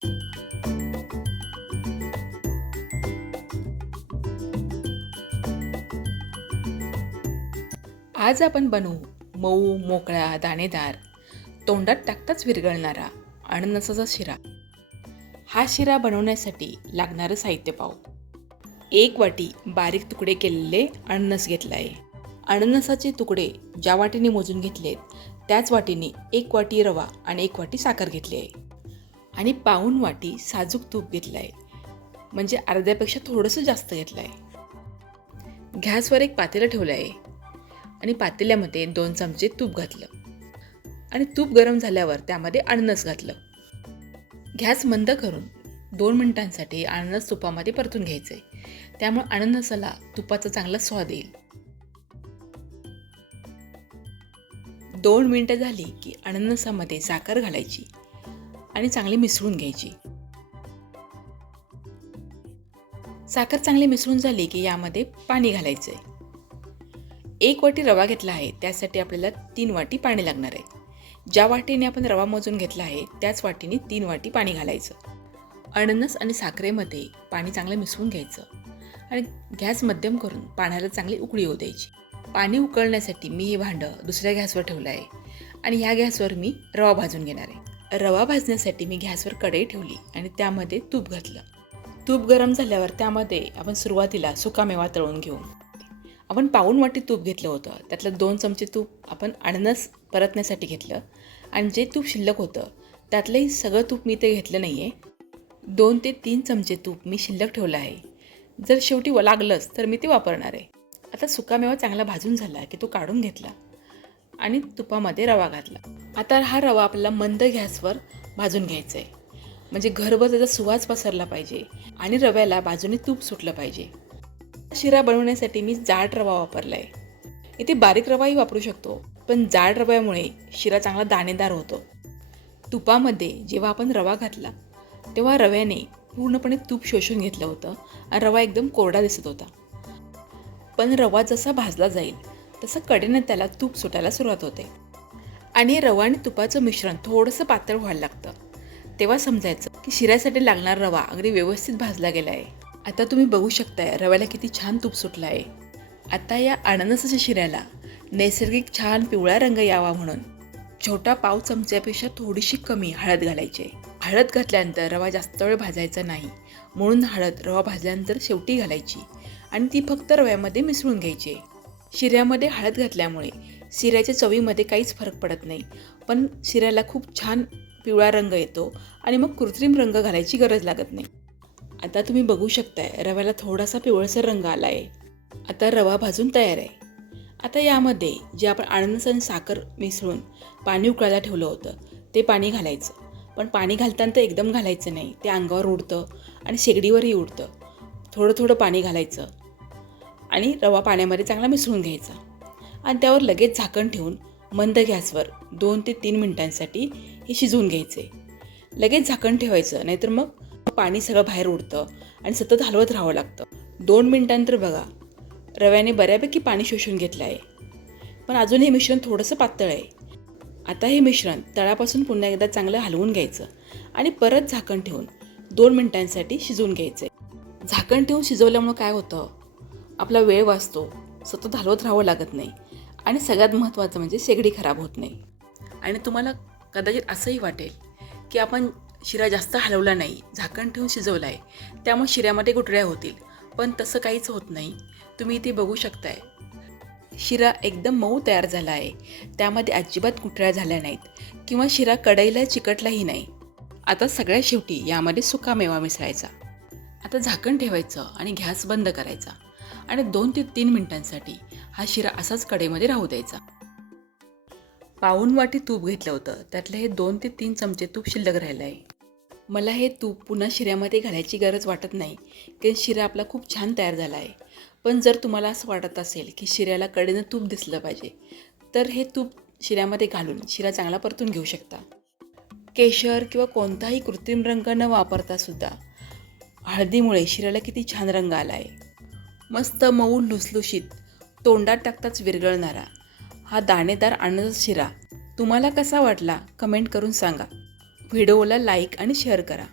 आज आपण बनवू मऊ, मोकळा, दाणेदार, तोंडात टाकताच विरघळणारा अननसाचा शिरा. हा शिरा बनवण्यासाठी लागणारं साहित्य पाहू. 1 वाटी बारीक तुकडे केलेले अननस घेतला आहे. अननसाचे तुकडे ज्या वाटीने मोजून घेतलेत त्याच वाटीने 1 वाटी रवा आणि 1 वाटी साखर घेतली आहे. आणि पाऊण वाटी साजूक तूप घेतलं आहे, म्हणजे अर्ध्यापेक्षा थोडंसं जास्त घेतलं आहे. गॅसवर एक पातेलं ठेवलं आहे आणि पातेल्यामध्ये 2 चमचे तूप घातलं आणि तूप गरम झाल्यावर त्यामध्ये अननस घातलं. गॅस मंद करून 2 मिनिटांसाठी अननस तुपामध्ये परतून घ्यायचं आहे, त्यामुळे अननसाला तुपाचा चांगला स्वाद येईल. 2 मिनिटं झाली की अननसामध्ये साखर घालायची आणि चांगली मिसळून घ्यायची. साखर चांगली मिसळून झाली की यामध्ये पाणी घालायचं आहे. 1 वाटी रवा घेतला आहे, त्यासाठी आपल्याला 3 वाटी पाणी लागणार आहे. ज्या वाटीने आपण रवा मोजून घेतला आहे त्याच वाटीने 3 वाटी पाणी घालायचं. अननस आणि साखरेमध्ये पाणी चांगलं मिसळून घ्यायचं आणि गॅस मध्यम करून पाण्याला चांगली उकळी येऊ द्यायची. पाणी उकळण्यासाठी मी हे भांडं दुसऱ्या गॅसवर ठेवलं आहे आणि ह्या गॅसवर मी रवा भाजून घेणार आहे. रवा भाजण्यासाठी मी गॅसवर कढई ठेवली आणि त्यामध्ये तूप घातलं. तूप गरम झाल्यावर त्यामध्ये आपण सुरुवातीला सुकामेवा तळून घेऊ. आपण पाऊण वाटी तूप घेतलं होतं, त्यातलं 2 चमचे तूप आपण अननस परतण्यासाठी घेतलं आणि जे तूप शिल्लक होतं त्यातलंही सगळं तूप मी ते घेतलं नाही आहे. 2 ते 3 चमचे तूप मी शिल्लक ठेवलं आहे. जर शेवटी लागलंच तर मी ते वापरणार आहे. आता सुकामेवा चांगला भाजून झाला की तो काढून घेतला आणि तुपामध्ये रवा घातला. आता हा रवा आपल्याला मंद गॅसवर भाजून घ्यायचा आहे, म्हणजे घरभर त्याचा सुवास पसरला पाहिजे आणि रव्याला बाजूने तूप सुटलं पाहिजे. शिरा बनवण्यासाठी मी जाड रवा वापरला आहे. इथे बारीक रवाही वापरू शकतो, पण जाड रव्यामुळे शिरा चांगला दाणेदार होतो. तुपामध्ये जेव्हा आपण रवा घातला तेव्हा रव्याने पूर्णपणे तूप शोषून घेतलं होतं आणि रवा एकदम कोरडा दिसत होता. पण रवा जसा भाजला जाईल तसं कडेने त्याला तूप सुटायला सुरुवात होते आणि रवा आणि तुपाचं मिश्रण थोडंसं पातळ व्हायला लागतं. तेव्हा समजायचं की शिऱ्यासाठी लागणारा रवा अगदी व्यवस्थित भाजला गेला आहे. आता तुम्ही बघू शकताय रव्याला किती छान तूप सुटलं आहे. आता या अननसाच्या शिऱ्याला नैसर्गिक छान पिवळा रंग यावा म्हणून छोटा पाव चमच्यापेक्षा थोडीशी कमी हळद घालायची आहे. हळद घातल्यानंतर रवा जास्त वेळ भाजायचा नाही, म्हणून हळद रवा भाजल्यानंतर शेवटी घालायची आणि ती फक्त रव्यामध्ये मिसळून घ्यायची आहे. शिऱ्यामध्ये हळद घातल्यामुळे शिऱ्याच्या चवीमध्ये काहीच फरक पडत नाही, पण शिऱ्याला खूप छान पिवळा रंग येतो आणि मग कृत्रिम रंग घालायची गरज लागत नाही. आता तुम्ही बघू शकताय रव्याला थोडासा पिवळसर रंग आला आहे. आता रवा भाजून तयार आहे. आता यामध्ये जे आपण अननस आणि साखर मिसळून पाणी उकळायला ठेवलं होतं ते पाणी घालायचं. पण पाणी घालताना तर एकदम घालायचं नाही, ते अंगावर उडतं आणि शेगडीवरही उडतं. थोडं थोडं पाणी घालायचं आणि रवा पाण्यामध्ये चांगला मिसळून घ्यायचा आणि त्यावर लगेच झाकण ठेवून मंद गॅसवर 2 ते 3 मिनिटांसाठी हे शिजवून घ्यायचे. लगेच झाकण ठेवायचं, नाहीतर मग पाणी सगळं बाहेर उडतं आणि सतत हलवत राहावं लागतं. 2 मिनिटांनंतर बघा रव्याने बऱ्यापैकी पाणी शोषून घेतलं आहे, पण अजून हे मिश्रण थोडंसं पातळ आहे. आता हे मिश्रण तळापासून पुन्हा एकदा चांगलं हलवून घ्यायचं आणि परत झाकण ठेवून 2 मिनिटांसाठी शिजवून घ्यायचं. झाकण ठेवून शिजवल्यामुळं काय होतं, आपला वेळ वाचतो, सतत हलवत राहावं लागत नाही आणि सगळ्यात महत्त्वाचं म्हणजे शेगडी खराब होत नाही. आणि तुम्हाला कदाचित असंही वाटेल की आपण शिरा जास्त हलवला नाही, झाकण ठेवून शिजवला आहे, त्यामुळे शिऱ्यामध्ये गुठळ्या होतील, पण तसं काहीच होत नाही. तुम्ही इथे बघू शकताय शिरा एकदम मऊ तयार झाला आहे, त्यामध्ये अजिबात गुठळ्या झाल्या नाहीत किंवा शिरा कढईला चिकटलाही नाही. आता सगळ्यात शेवटी यामध्ये सुकामेवा मिसळायचा. आता झाकण ठेवायचं आणि गॅस बंद करायचा आणि 2 ते 3 मिनिटांसाठी हा शिरा असाच कढईमध्ये राहू द्यायचा. पाऊण वाटी तूप घेतलं होतं, त्यातलं हे 2 ते 3 चमचे तूप शिल्लक राहिलं आहे. मला हे तूप पुन्हा शिऱ्यामध्ये घालायची गरज वाटत नाही, कारण शिरा आपला खूप छान तयार झाला आहे. पण जर तुम्हाला असं वाटत असेल की शिऱ्याला कडेनं तूप दिसलं पाहिजे, तर हे तूप शिऱ्यामध्ये घालून शिरा चांगला परतून घेऊ शकता. केशर किंवा कोणताही कृत्रिम रंग न वापरता सुद्धा हळदीमुळे शिऱ्याला किती छान रंग आला आहे. मस्त मऊ लुसलुशीत, तोंडात टाकताच विरघळणारा हा दाणेदार अननस शिरा तुम्हाला कसा वाटला कमेंट करून सांगा. व्हिडिओला लाईक आणि शेअर करा.